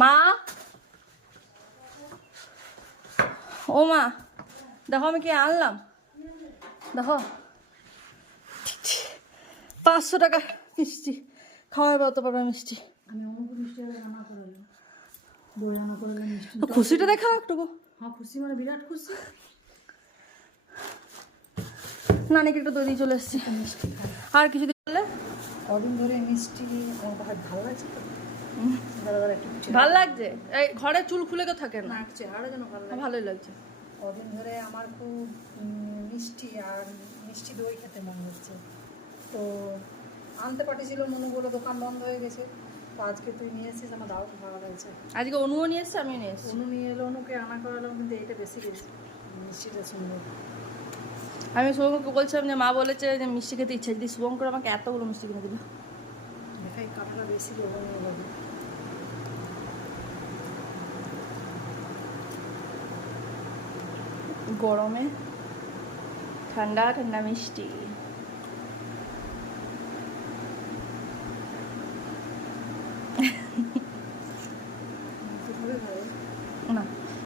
মা, ও মা, দেখো আমি কি আনলাম, দেখো 500 টাকা মিষ্টি খাওয়াই বলতে পারবে মিষ্টি। আমি অনেক মিষ্টি রান্না করলাম, বই রান্না করলাম মিষ্টি। খুশিটা দেখাও একটু। হ্যাঁ খুশি, মানে বিরাট খুশি। নানিকে একটু দই দিয়ে চলে এসেছি। মিষ্টি খাই আর কিছু দিলে কদিন ধরে মিষ্টি আমার ভালো লাগছে তো। দাদা দাদা একটু ভাল লাগছে, এই ঘরে চুল খুলে কেউ থাকে না, লাগছে, আরও যেন ভালো লাগে। ভালোই লাগছে। কদিন ধরে আমার খুব মিষ্টি আর মিষ্টি দই খেতে মনে হচ্ছে, তো আনতে পাঠিয়েছিল মনে বলে দোকান বন্ধ হয়ে গেছে। তো আজকে তুই নিয়ে এসেছিস, আমার দাও খুব ভালো লাগছে। আজকে অনুও নিয়ে এসছে, আমি নিয়ে এসছি। অনু নিয়ে এলো, অনুকে আনা করালাম, কিন্তু এটা বেশি মিষ্টিটা সুন্দর। আমি শুভঙ্করকে বলছিলাম যে মা বলেছে যে মিষ্টি খেতে ইচ্ছা, যদি শুভঙ্কর আমাকে এতগুলো মিষ্টি কিনে দিল। দেখাই কাঠটা বেশি লোভনীয় লাগে। গরমে ঠান্ডা ঠান্ডা মিষ্টি।